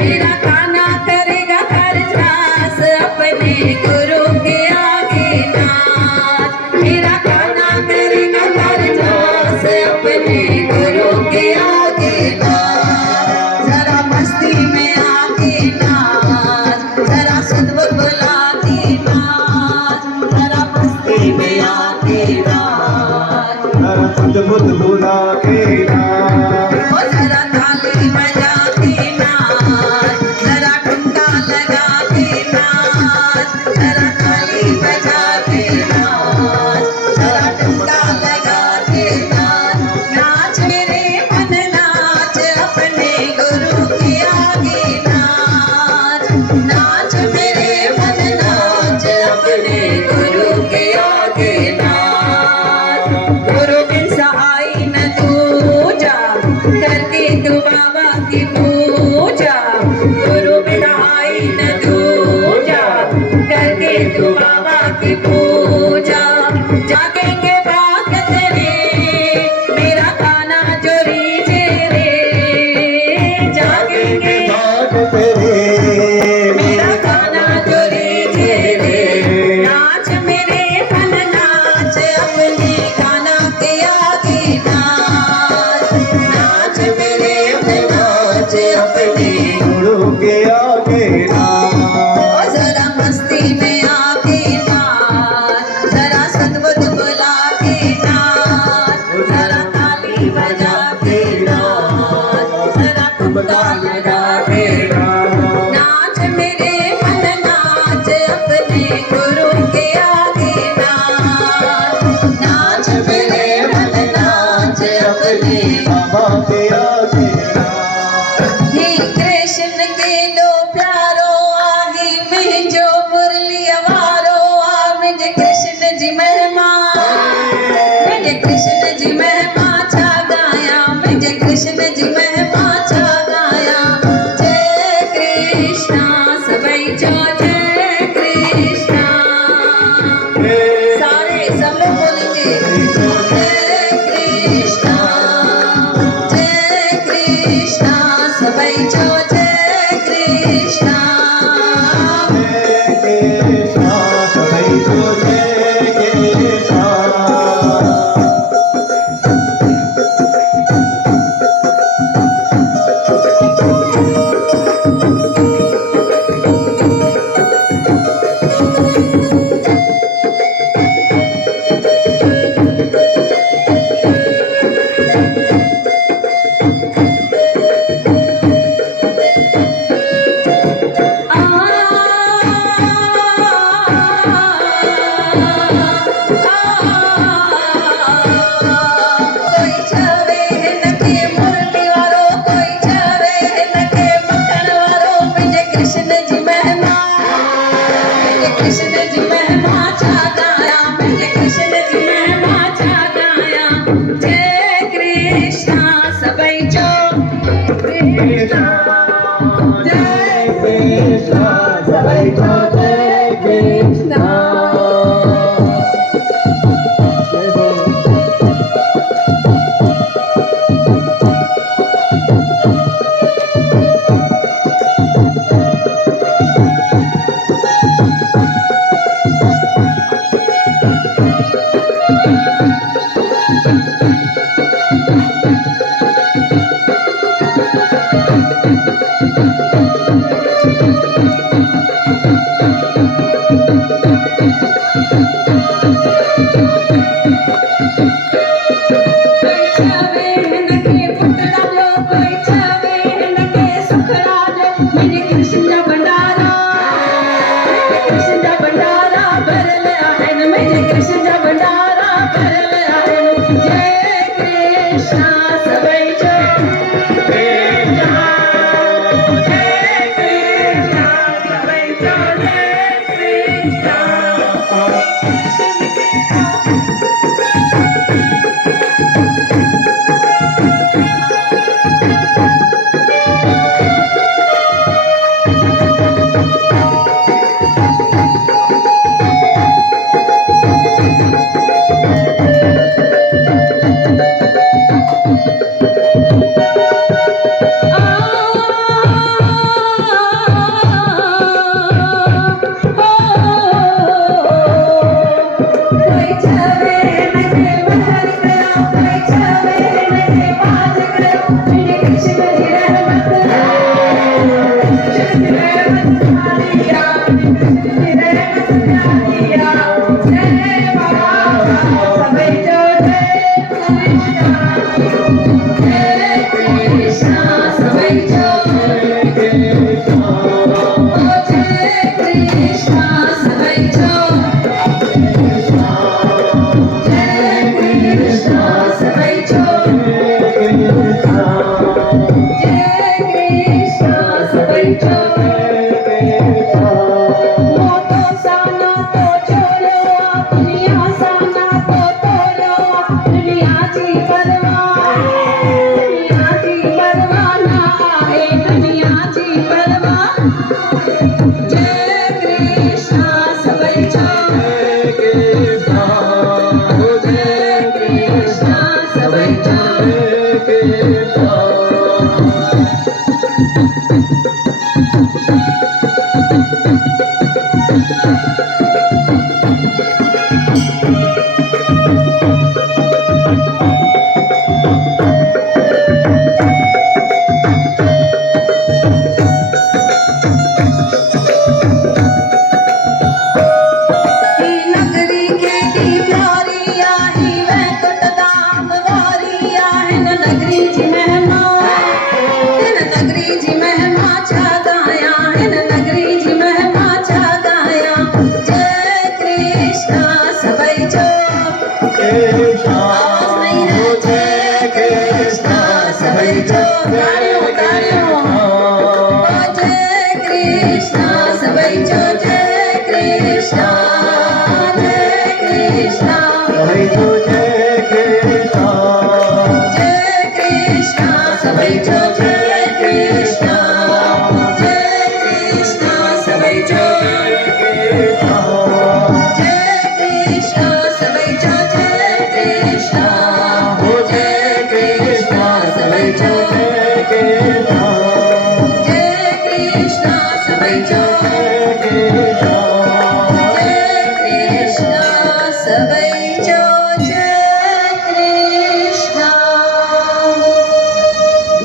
मेरा गाना करेगा हर त्रास अपने गुरु के आगे नाच। मेरा गाना करेगा हर त्रास अपने गुरु के आगे नाच। जरा मस्ती में आके नाच, जरा सदबुद बुला के नाच, जरा मस्ती में आके नाच, जरा सदबुद बुला के नाच। कोई छावे नके पुतड़ा लो, कोई छावे नके सुखड़ा लो, मेरे कृष्ण दा भंडारा, कृष्ण दा भंडारा भरल आहे न, मेरे कृष्ण दा भंडारा भरल आहे न। जय कृष्ण सबै जो, जय कृष्ण सबै जो, जय कृष्ण। कोई छावे नके महल करो, कोई छावे नके बाज करो, मेरे कृष्ण जी रहमत, कृष्ण जी रहमत प्यारिया, कृष्ण जी रहमत प्यारिया। जय बाबा सबै जो, जय कृष्ण सबै जो, ओ जय कृष्ण सबै जो, जय कृष्ण सबै जो, जय कृष्ण सबै जो। मोतो साना तो छोड़ो, दुनिया साना तो तोड़ो, दुनिया जी परवाह, दुनिया जी परवाह ना आए, दुनिया जी परवाह। जय कृष्ण सबै जो, जय कृष्ण सबै जो। ही नगरी केडी प्यारी आहे, वैकुंठ धाम वारी आहे न, नगरी जी महिमा, हिन नगरी जी महिमा छा गाया, हिन नगरी जी महिमा छा गाया। जय कृष्ण सबै जो, आवाज नहीं है। जय कृष्ण सबै जो, तालियों तालियों। ओ जय कृष्ण सबै जो, जय कृष्ण, जय कृष्ण, सबै जो जय कृष्ण, जय कृष्ण सबै जो, जय कृष्ण, जय कृष्ण सबै जो, जय कृष्ण सबै जो, जय कृष्ण, जय कृष्ण सबै जो, जय कृष्ण सबै जो, जय कृष्ण सबै जो, जय कृष्ण।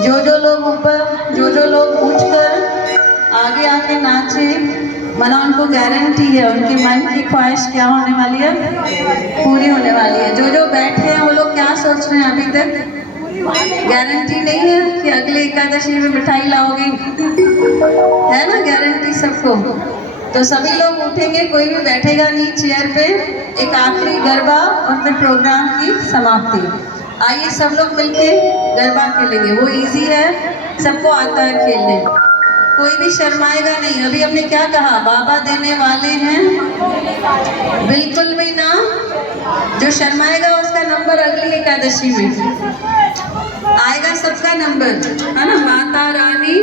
जो लोग ऊपर, जो लोग उठकर आगे आके नाचे, मना उनको गारंटी है उनके मन की ख्वाहिश क्या होने वाली है, पूरी होने वाली है। जो बैठे हैं वो लोग क्या सोच रहे हैं अभी तक, गारंटी नहीं है कि अगले एकादशी में मिठाई लाओगे, है ना गारंटी सबको। तो सभी लोग उठेंगे, कोई भी बैठेगा नहीं चेयर पे। एक आखिरी गरबा और फिर प्रोग्राम की समाप्ति। आइए सब लोग मिलके गरबा खेलेंगे, वो इजी है, सबको आता है खेलने, कोई भी शर्माएगा नहीं। अभी हमने क्या कहा, बाबा देने वाले हैं, बिल्कुल भी ना। जो शर्माएगा उसका नंबर अगली एकादशी में आएगा, सबका नंबर, है ना। माता रानी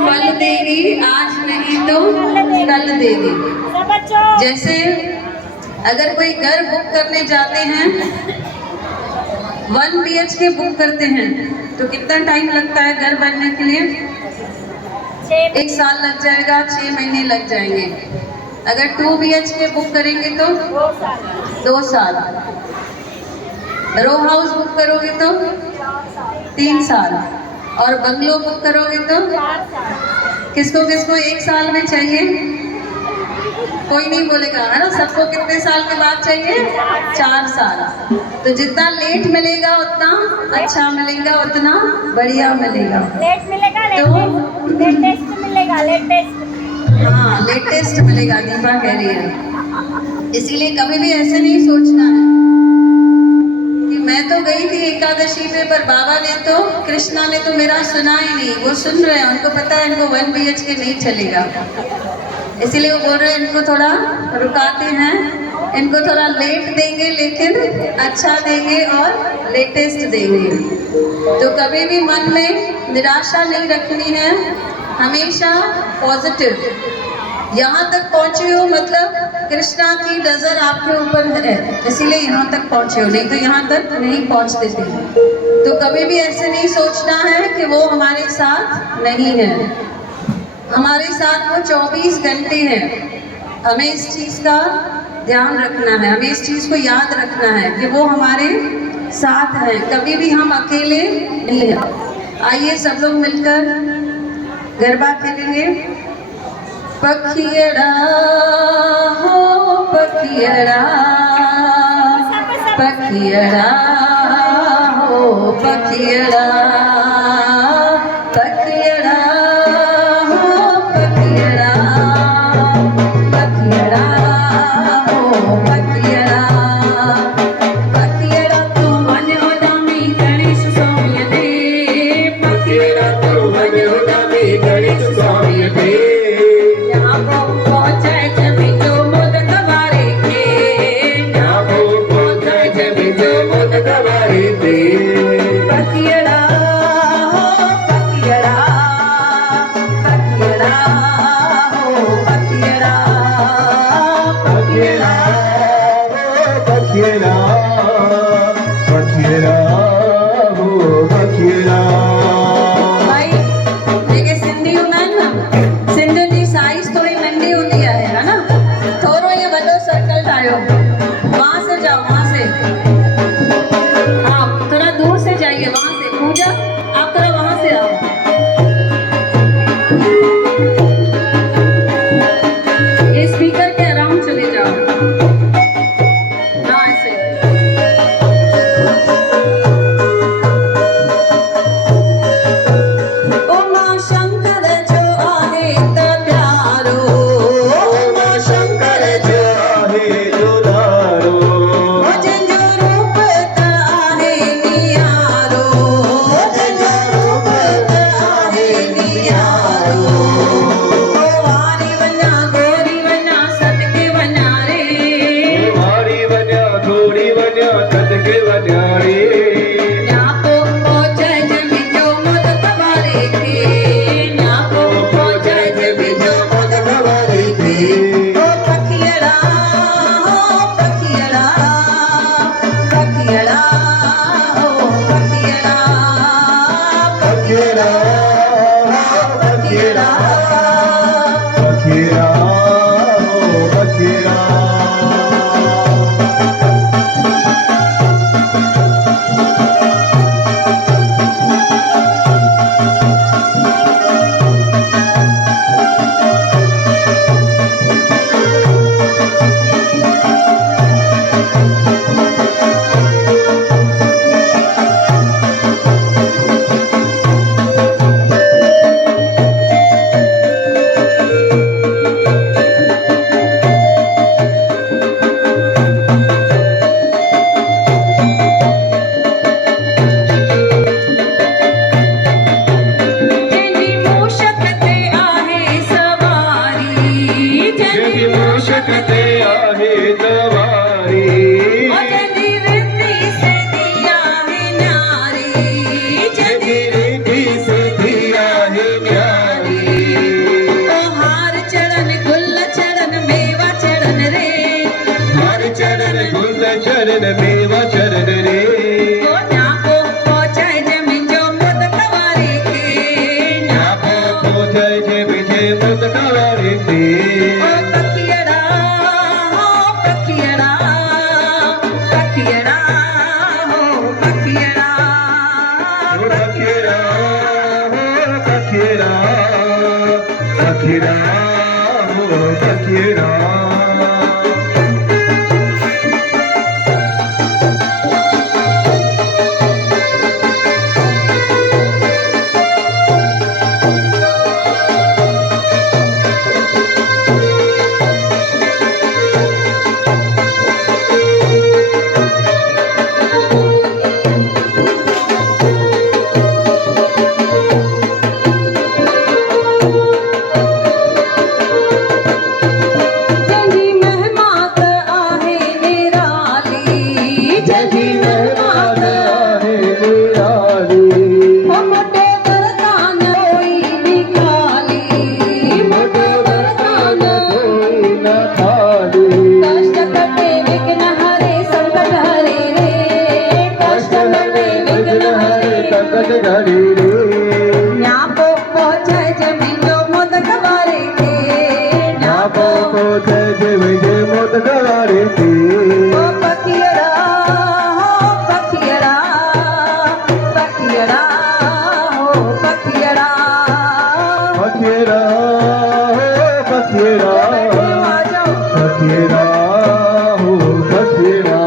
फल देगी, आज नहीं तो कल देगी। जैसे अगर कोई घर बुक करने जाते हैं, 1 BHK बुक करते हैं, तो कितना टाइम लगता है घर बनने के लिए? 1 साल लग जाएगा, 6 महीने लग जाएंगे। अगर 2 BHK बुक करेंगे तो 2 साल। रो हाउस बुक करोगे तो 3 साल, और बंगलो बुक करोगे तो किसको किसको 1 साल में चाहिए? कोई नहीं बोलेगा, है ना। सबको कितने साल के बाद चाहिए? 4 साल। तो जितना लेट मिलेगा उतना अच्छा मिलेगा, उतना बढ़िया मिलेगा। लेट मिलेगा, लेटेस्ट मिलेगा, लेटेस्ट। हाँ, लेटेस्ट मिलेगा, दीपा कह रही है। इसीलिए कभी भी ऐसे नहीं सोचना है कि मैं तो गई थी एकादशी पे, पर बाबा ने तो, कृष्णा ने तो मेरा सुना ही नहीं। वो सुन रहे हैं, उनको पता है इनको 1 BHK नहीं चलेगा, इसीलिए वो बोल रहे हैं इनको थोड़ा रुकाते हैं, इनको थोड़ा लेट देंगे लेकिन अच्छा देंगे और लेटेस्ट देंगे। तो कभी भी मन में निराशा नहीं रखनी है, हमेशा पॉजिटिव। यहाँ तक पहुँचे हो मतलब कृष्णा की नज़र आपके ऊपर है, इसीलिए यहाँ तक पहुँचे हो, नहीं तो यहाँ तक नहीं पहुँचते थे। तो कभी भी ऐसे नहीं सोचना है कि वो हमारे साथ नहीं है, हमारे साथ वो 24 घंटे हैं। हमें इस चीज़ का ध्यान रखना है, हमें इस चीज़ को याद रखना है कि वो हमारे साथ है, कभी भी हम अकेले नहीं हैं। आइए सब लोग मिलकर गरबा खेलेंगे। पखियड़ा हो पखियड़ा, पखियड़ा हो पखियड़ा, पखियड़ा हो पखियड़ा, पखियड़ा हो पखियड़ा। पखियड़ा तू वञो दामी गणेश स्वामी दे, पखियड़ा तू वञो दामी गणेश स्वामी दे। चरण मेवा चरण रे न्यापो पहुंचाए जे मिंजो मुद कवारे के न्यापो पहुंचाए जे मिंजे मुद कवारे के ओ पखियड़ा हो पखियड़ा पखियड़ा हो पखियड़ा पखियड़ा हो पखियड़ा पखियड़ा हो पखियड़ा रीति ओ पखियड़ा हो पखियड़ा पखियड़ा हो पखियड़ा पखियड़ा हो पखियड़ा आ जाओ पखियड़ा हो पखियड़ा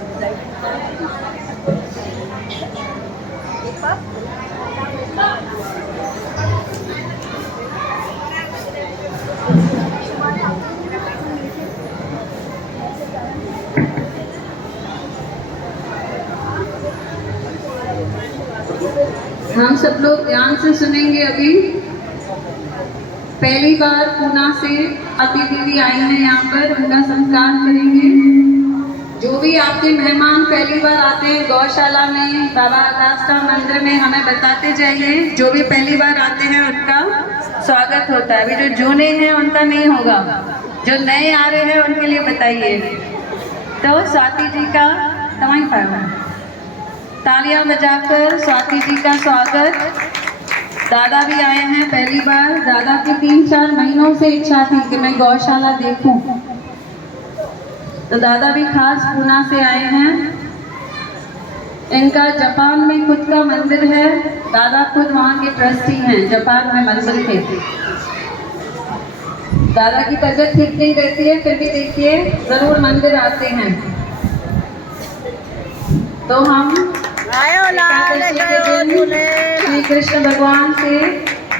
हम सब लोग ध्यान से सुनेंगे अभी। पहली बार पूना से अति दीदी आई हैं यहाँ पर, उनका संस्कार करेंगे। जो भी आपके मेहमान पहली बार आते हैं गौशाला में, बाबा आकाशा मंदिर में, हमें बताते जाइए। जो भी पहली बार आते हैं उनका स्वागत होता है। अभी जो जूने हैं उनका नहीं होगा, जो नए आ रहे हैं उनके लिए बताइए। तो स्वाति जी का तमाम पाया तालियां बजाकर स्वाति जी का स्वागत। दादा भी आए हैं पहली बार। दादा की 3-4 महीनों से इच्छा थी कि मैं गौशाला देखूं, तो दादा भी खास पूना से आए हैं। इनका जापान में खुद का मंदिर है। दादा खुद वहाँ के ट्रस्टी हैं जापान में मंदिर के। दादा की तबीयत ठीक नहीं रहती है, फिर भी देखिए जरूर मंदिर आते हैं। तो हम एकादशी के दिन श्री कृष्ण भगवान से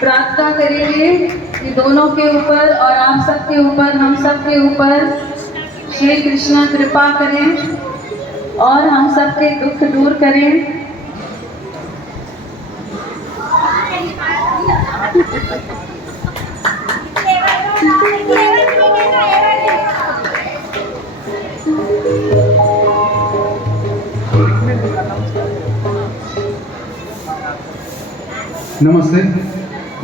प्रार्थना करेंगे कि दोनों के ऊपर और आप सबके ऊपर, हम सब के ऊपर श्री कृष्ण कृपा करें और हम सबके दुख दूर करें। नमस्ते,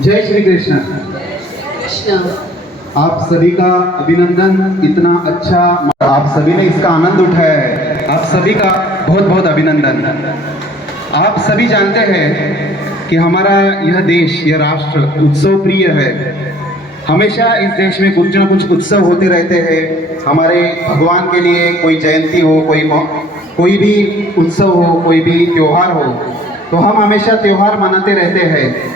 जय श्री कृष्ण। कृष्ण आप सभी का अभिनंदन। इतना अच्छा आप सभी ने इसका आनंद उठाया है, आप सभी का बहुत बहुत अभिनंदन। आप सभी जानते हैं कि हमारा यह देश, यह राष्ट्र उत्सव प्रिय है। हमेशा इस देश में कुछ न कुछ उत्सव होते रहते हैं। हमारे भगवान के लिए कोई जयंती हो, कोई भी उत्सव हो, कोई भी त्योहार हो, तो हम हमेशा त्योहार मनाते रहते हैं।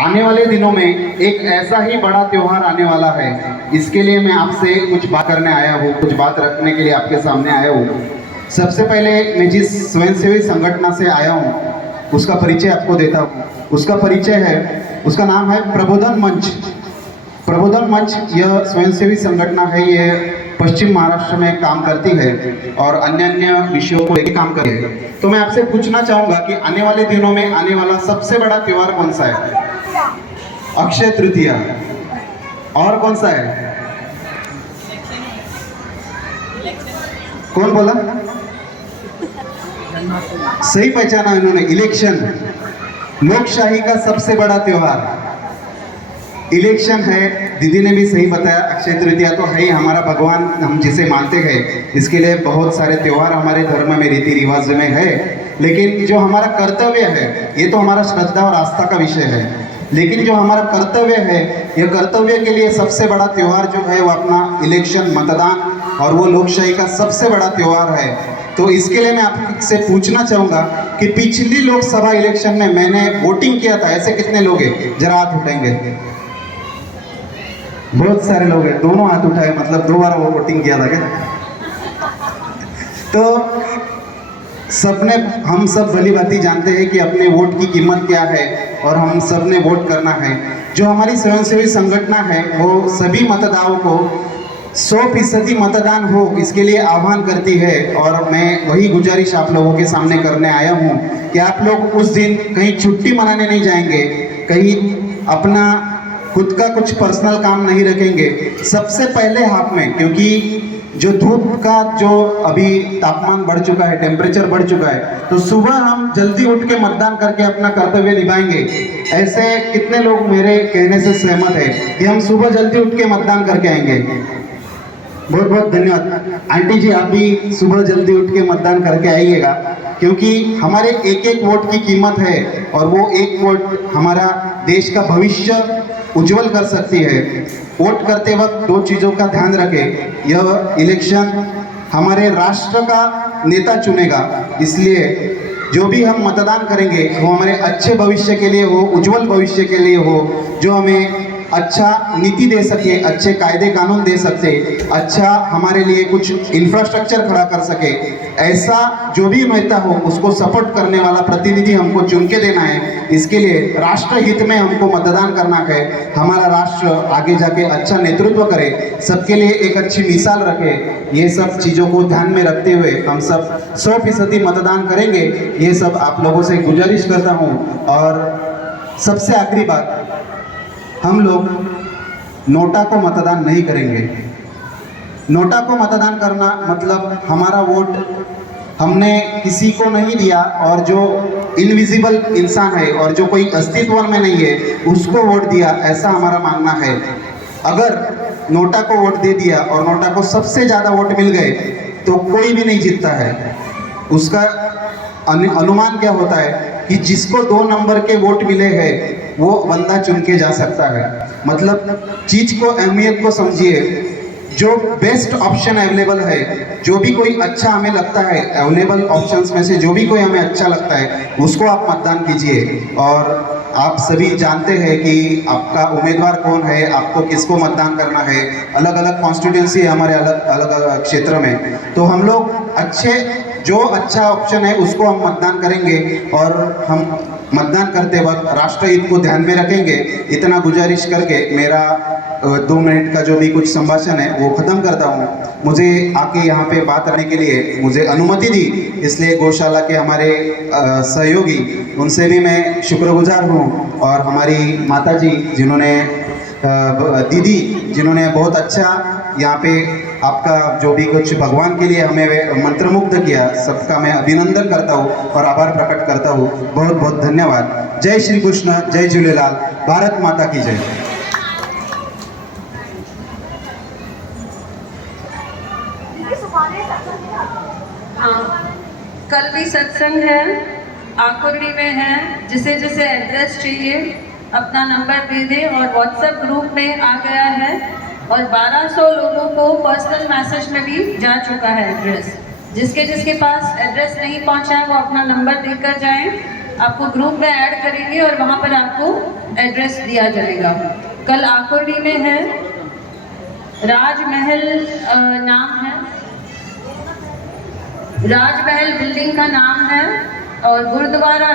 आने वाले दिनों में एक ऐसा ही बड़ा त्योहार आने वाला है। इसके लिए मैं आपसे कुछ बात करने आया हूँ, कुछ बात रखने के लिए आपके सामने आया हूँ। सबसे पहले मैं जिस स्वयंसेवी संगठन से आया हूँ उसका परिचय आपको देता हूँ। उसका परिचय है, उसका नाम है प्रबोधन मंच। प्रबोधन मंच यह स्वयंसेवी संगठन है। ये पश्चिम महाराष्ट्र में काम करती है और अन्य विषयों को लेकर काम करती है। तो मैं आपसे पूछना चाहूँगा कि आने वाले दिनों में आने वाला सबसे बड़ा त्योहार कौन सा है? अक्षय तृतीया। और कौन सा है? कौन बोला? सही पहचाना इन्होंने, इलेक्शन। लोकशाही का सबसे बड़ा त्योहार इलेक्शन है। दीदी ने भी सही बताया। अक्षय तृतीया तो है ही हमारा भगवान, हम जिसे मानते हैं। इसके लिए बहुत सारे त्योहार हमारे धर्म में, रीति रिवाज में है। लेकिन जो हमारा कर्तव्य है, ये तो हमारा श्रद्धा और आस्था का विषय है। लेकिन जो हमारा कर्तव्य है, ये कर्तव्य के लिए सबसे बड़ा त्योहार जो है वो अपना इलेक्शन, मतदान, और वो लोकशाही का सबसे बड़ा त्योहार है। तो इसके लिए मैं आपसे पूछना चाहूँगा कि पिछली लोकसभा इलेक्शन में मैंने वोटिंग किया था, ऐसे कितने लोग हैं? जरा हाथ उठाएंगे। बहुत सारे लोग हैं, दोनों हाथ उठाए, मतलब 2 बार वो वोटिंग किया था क्या? तो सबने, हम सब भली भांति जानते हैं कि अपने वोट की कीमत क्या है और हम सब ने वोट करना है। जो हमारी स्वयंसेवी संगठन है वो सभी मतदाताओं को 100% मतदान हो, इसके लिए आह्वान करती है। और मैं वही गुजारिश आप लोगों के सामने करने आया हूँ कि आप लोग उस दिन कहीं छुट्टी मनाने नहीं जाएंगे, कहीं अपना खुद का कुछ पर्सनल काम नहीं रखेंगे। सबसे पहले हाफ में, क्योंकि जो धूप का जो अभी तापमान बढ़ चुका है, टेम्परेचर बढ़ चुका है, तो सुबह हम जल्दी उठ के मतदान करके अपना कर्तव्य निभाएंगे। ऐसे कितने लोग मेरे कहने से सहमत है कि हम सुबह जल्दी उठ के मतदान करके आएंगे? बहुत बहुत धन्यवाद। आंटी जी, आप भी सुबह जल्दी उठ के मतदान करके आइएगा, क्योंकि हमारे एक एक वोट की कीमत है और वो एक वोट हमारा देश का भविष्य उज्जवल कर सकती है। वोट करते वक्त 2 चीज़ों का ध्यान रखें। यह इलेक्शन हमारे राष्ट्र का नेता चुनेगा, इसलिए जो भी हम मतदान करेंगे वो हमारे अच्छे भविष्य के लिए हो, उज्जवल भविष्य के लिए हो, जो हमें अच्छा नीति दे सके, अच्छे कायदे कानून दे सकते, अच्छा हमारे लिए कुछ इंफ्रास्ट्रक्चर खड़ा कर सके, ऐसा जो भी नेता हो उसको सपोर्ट करने वाला प्रतिनिधि हमको चुन के देना है। इसके लिए राष्ट्र हित में हमको मतदान करना है। हमारा राष्ट्र आगे जाके अच्छा नेतृत्व करे, सबके लिए एक अच्छी मिसाल रखे। ये सब चीज़ों को ध्यान में रखते हुए हम सब 100% मतदान करेंगे, ये सब आप लोगों से गुजारिश करता हूँ। और सबसे आखिरी बात, हम लोग नोटा को मतदान नहीं करेंगे। नोटा को मतदान करना मतलब हमारा वोट हमने किसी को नहीं दिया और जो इनविजिबल इंसान है और जो कोई अस्तित्व में नहीं है उसको वोट दिया, ऐसा हमारा मानना है। अगर नोटा को वोट दे दिया और नोटा को सबसे ज़्यादा वोट मिल गए तो कोई भी नहीं जीतता है। उसका अनुमान क्या होता है कि जिसको 2 नंबर के वोट मिले हैं वो बंदा चुन के जा सकता है। मतलब चीज़ को, अहमियत को समझिए। जो बेस्ट ऑप्शन अवेलेबल है, जो भी कोई अच्छा हमें लगता है, अवेलेबल ऑप्शंस में से जो भी कोई हमें अच्छा लगता है उसको आप मतदान कीजिए। और आप सभी जानते हैं कि आपका उम्मीदवार कौन है, आपको किसको मतदान करना है। अलग अलग कॉन्स्टिट्यूंसी है हमारे अलग अलग क्षेत्र में, तो हम लोग जो अच्छा ऑप्शन है उसको हम मतदान करेंगे और हम मतदान करते वक्त राष्ट्र हित को ध्यान में रखेंगे। इतना गुजारिश करके मेरा 2 मिनट का जो भी कुछ संभाषण है वो ख़त्म करता हूँ। मुझे आके यहाँ पे बात करने के लिए मुझे अनुमति दी, इसलिए गौशाला के हमारे सहयोगी उनसे भी मैं शुक्रगुजार हूँ। और हमारी माता जी जिन्होंने दीदी जिन्होंने बहुत अच्छा यहाँ पे आपका जो भी कुछ भगवान के लिए हमें मंत्रमुग्ध किया, सबका मैं अभिनंदन करता हूँ और आभार प्रकट करता हूँ। बहुत बहुत धन्यवाद। जय श्री कृष्ण, जय झूलेलाल, भारत माता की जय। हाँ, कल भी सत्संग है, आकुर्डी में है। जिसे जिसे एड्रेस चाहिए अपना नंबर दे दे और व्हाट्सएप ग्रुप में आ गया है और 1200 लोगों को पर्सनल मैसेज में भी जा चुका है एड्रेस। जिसके जिसके पास एड्रेस नहीं पहुंचा है वो अपना नंबर देकर जाएं, आपको ग्रुप में ऐड करेंगे और वहां पर आपको एड्रेस दिया जाएगा। कल आकुर्डी में है, राजमहल नाम है, राजमहल बिल्डिंग का नाम है और गुरुद्वारा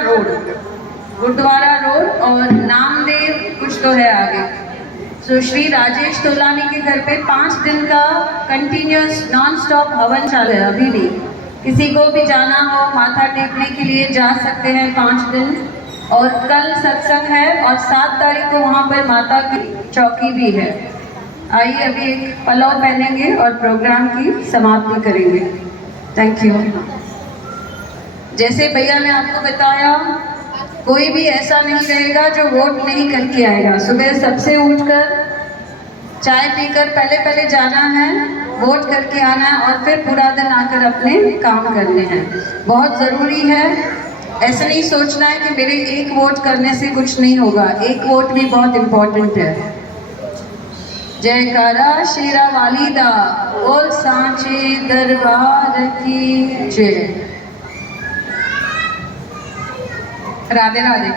रोड और नामदेव कुछ तो है आगे। तो श्री राजेश तोलानी के घर पे 5 दिन का कंटिन्यूस नॉन स्टॉप हवन चालू है अभी भी। किसी को भी जाना हो माथा टेकने के लिए जा सकते हैं 5 दिन। और कल सत्संग है और 7 तारीख को वहाँ पर माता की चौकी भी है। आइए अभी एक पलव पहनेंगे और प्रोग्राम की समाप्ति करेंगे। Thank you. जैसे भैया ने आपको बताया, कोई भी ऐसा नहीं रहेगा जो वोट नहीं करके आएगा। सुबह सबसे उठकर चाय पीकर पहले जाना है, वोट करके आना है और फिर पूरा दिन आकर अपने काम करने हैं। बहुत ज़रूरी है। ऐसा नहीं सोचना है कि मेरे एक वोट करने से कुछ नहीं होगा, एक वोट भी बहुत इम्पोर्टेंट है। जयकारा शेरा वालीदा, बोल सांचे दरबार की जय। राधे राधे।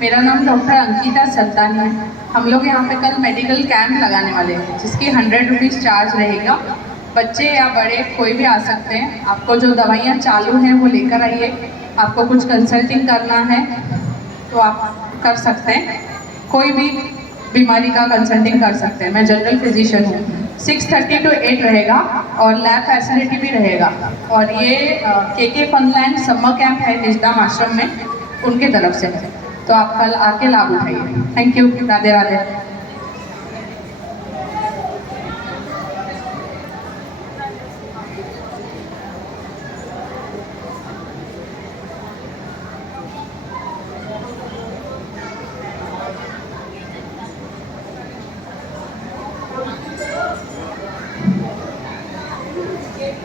मेरा नाम डॉक्टर अंकिता सत्तानी है। हम लोग यहाँ पे कल मेडिकल कैंप लगाने वाले हैं जिसकी 100 रुपीज़ चार्ज रहेगा। बच्चे या बड़े कोई भी आ सकते हैं। आपको जो दवाइयाँ चालू हैं वो लेकर आइए। आपको कुछ कंसल्टिंग करना है तो आप कर सकते हैं, कोई भी बीमारी का कंसल्टिंग कर सकते हैं। मैं जनरल फिजिशियन हूँ। 6:30 to 8 रहेगा और लैब फैसिलिटी भी रहेगा। और ये के फनलैंड समर कैंप है निजदाम आश्रम में, उनके तरफ से है, तो आप कल आके लाभ उठाइए। Thank you. राधे राधे।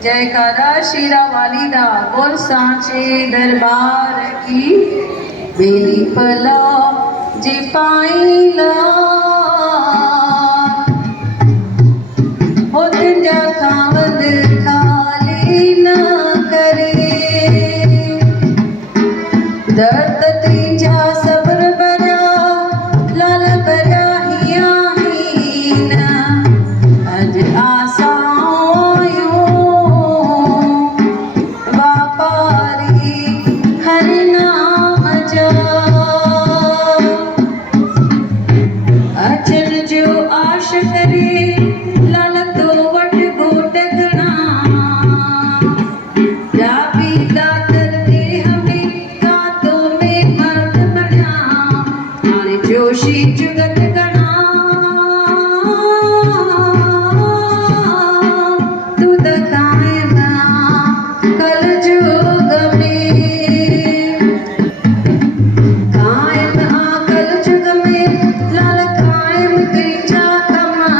जयकारा शीरा वालीदा, बोल सांचे दरबार की। बेली पला जे पाईला हो तुझा खावद खाली न करे। दर्द तीजा सब्र बरा लाल बरा हिया पीता करते हमें कातों में मर्द बना हाणे जोशी जुगत गणा तू त कायम कल जुग में कायम कल जुग में लाल कायम तेजा कमा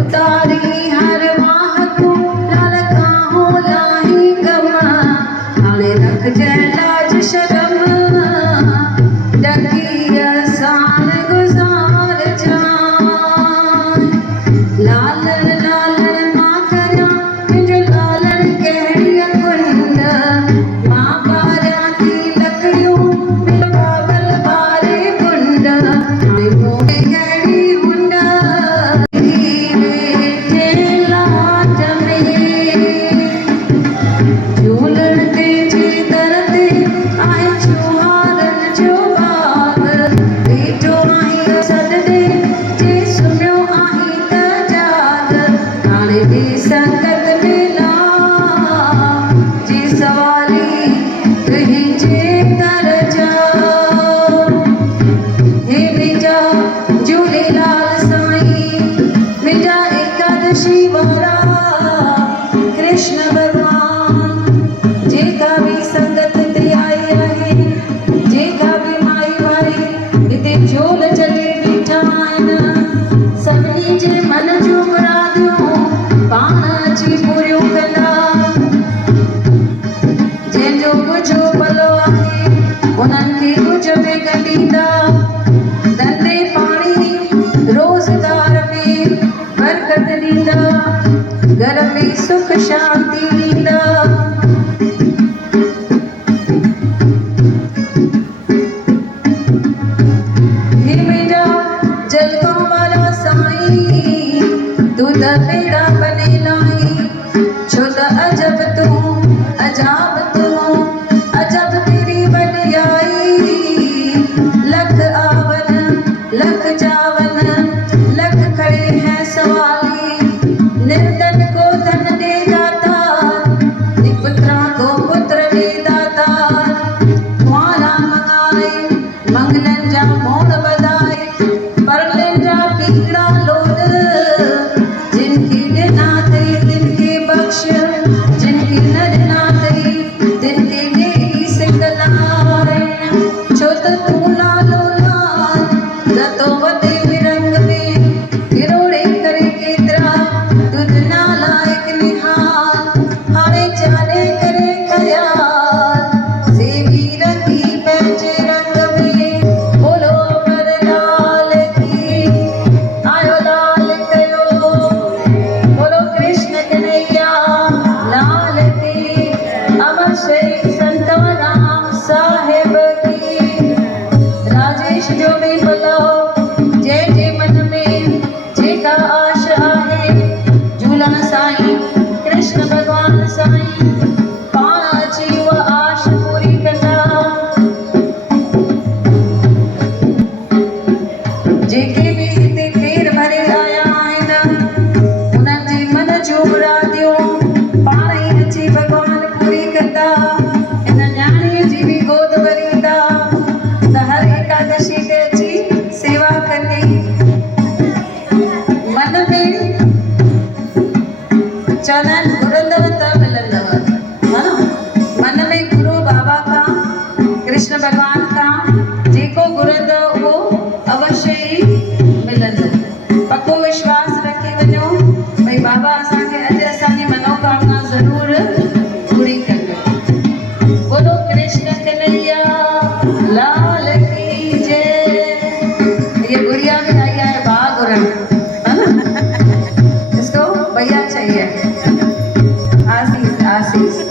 उतारी हर वाह को लाल काहो लाही गमा हाणे रख लाज शर्म डकी असान गुज़ार जान लालन लालन मां करियां मुंहिंजो लालन कहिड़ी कुंड मां ॿारियां थी लकड़ियूं मुंहिंजो बाबल ॿारे कुंड हाणे मूंखे कहिड़ी हुंड वेठे लाज में झूलण ते जे दर ते आहे छुहारन जो बाग वेठो आहीं सॾे जे सुम्हियो आहीं त जाग हाणे बि संगत मिला जे सवाली तुंहिंजे दर जा हे मुंहिंजा झूलेलाल साईं मुंहिंजा एकादशी वारा कृष्ण भगवान जेका बि संगत ते आई आहे जेका बि माई भाई हिते झोल जले बीठा आहिनि सभिनी जे मन जूं मुरादियूं पाण अची पूरियूं कंदा जंहिंजो कुझु भलो आहे उन्हनि खे कुझु में कढींदा धंधे पाणी रोज़गार में बरकत ॾींदा घर में सुख शांति ॾींदा हे मुंहिंजा जलगांव वारा साईं तूं त बेड़ा बने लाई छो त अजब तूं अजाब तूं अजब तेरी वॾियाई लख आवन लख जावन लख खड़े हैं सवाली निर्धन को धन दे दाता पुत्रा को पुत्र दे दाता कुंवारा मंगाए मंगलन जा मोड़ बधाए परलन जा पीड़ा लोड जिनके ॾिना अथई तिनके बख़्श जिनके न ॾिना अथई तिनके ॾेई सिंगलाए छो त तूं लालो लाल रतो वधे विरंग में किरोड़े करे केतिरा तुझ नालायक निहाल हाणे चाले करे ख़याल सेवी रंगी पंहिंजे रंग में बोलो अमर लाल की आयो लाल कयो बोलो कृष्ण कन्हैया लाल की अमर शेख संतवराम साहिब की राजेश जो बि भलो जंहिंजे मन में जेका आश आहे झूलण साईं कृष्ण भगवान साईं पाण अची उहा आश पूरी कंदा जेके बि हिते पेर भरे आया आहिनि उन्हनि जे मन जूं मुरादियूं पाण ई अची भगवान पूरी कंदा इन न्याणीअ जी बि गोद भरींदा त हर एकादशी ते अची सेवा कंदी मन में चवंदा आहिनि घुरंदव त मिलंदव हा न मन में गुरु बाबा खां कृष्ण भगवान खां जेको घुरंदव उहो अवश्य ई मिलंदो पको विश्वास रखी वञो भई बाबा असांखे अॼु असांजी मनोकामना ज़रूरु पूरी कंदो बोलो कृष्ण कन्हैया लाल की जय ये गुड़िया भी आई है बाग और है ना इसको भैया चाहिए आशीष आशीष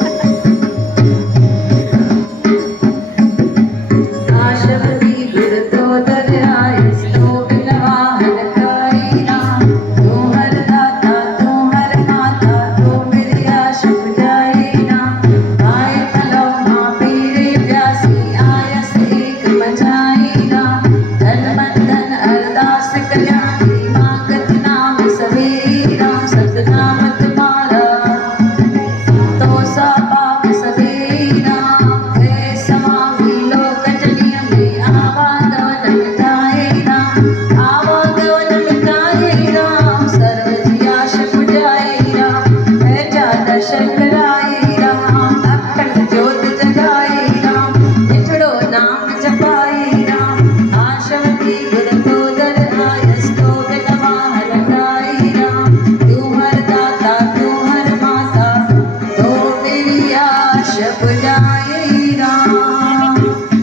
कश्यप जाए राम।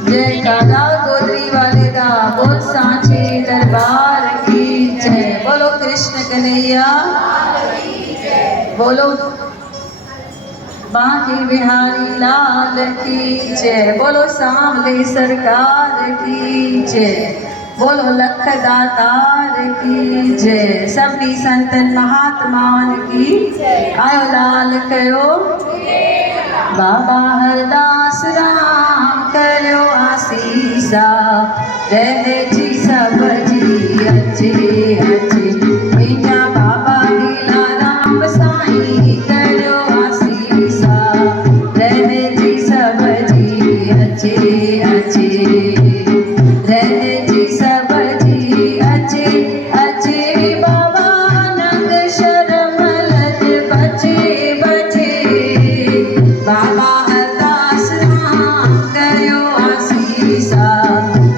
जय काला गोदरी वाले दा बोल सांचे दरबार की जय। बोलो कृष्ण कन्हैया, बोलो बांके बिहारी लाल की जय। बोलो सांवले सरकार की जय। बोलो लख दातार की जय। सभी संतन महात्माओं की आयो लाल कयो। बाबा हरदास राम करो आसीसा, रहे जी सब जी अच्छे अच्छे। मेरा बाबा लीला राम साईं करो आसीसा, रहे जी सब जी अच्छे अच्छे। रहे जी सब जी अच्छे अच्छे। बाबा नंग शर्म लज बचे बचे। बाबा हरदास राम कयो आसीसा,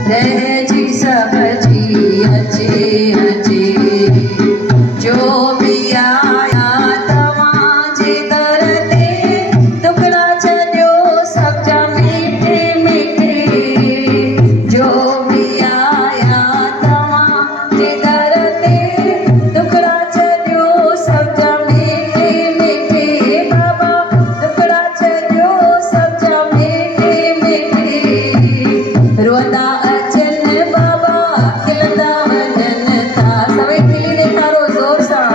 रहे जी सब जी अच्छे अच्छे। जो भी आया तव्हांजे दर ते, टुकड़ा छॾियो सब जा मीठे मीठे। जो भी आया तव्हांजे दर ते, टुकड़ा छॾियो सब जा मीठे मीठे। बाबा टुकड़ा छॾियो सब जा मीठे मीठे। रोंदा अचनि बाबा खिलंदा वञनि था। सभई खिली ॾेखारो ज़ोर सां।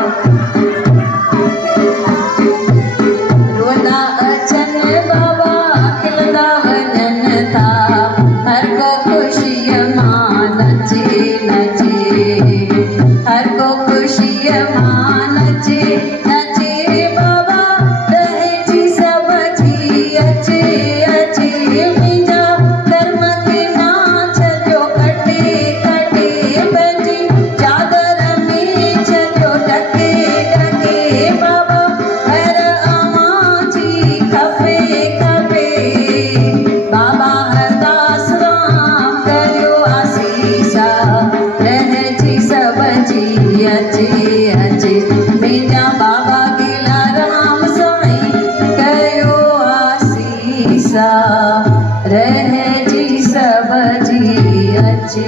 रोंदा अचनि बाबा खिलंदा वञनि था। हर को ख़ुशीअ मां नचे नचे। हर को ख़ुशीअ मां नचे नचे। बाबा रहे जी सब जी अच्छे अच्छे। मुंहिंजा कर्म खे मां छॾियो कटे कटे। पंहिंजी चादर में छॾियो ढके ढके। बाबा हर अवां जी खपे खपे। बाबा हरदास राम करियो आसीसा, रहे जी सब जी अच्छे अच्छे। मुंहिंजा बाबा लीला राम साईं कयो आसीसा, रहे जी सब जी अच्छे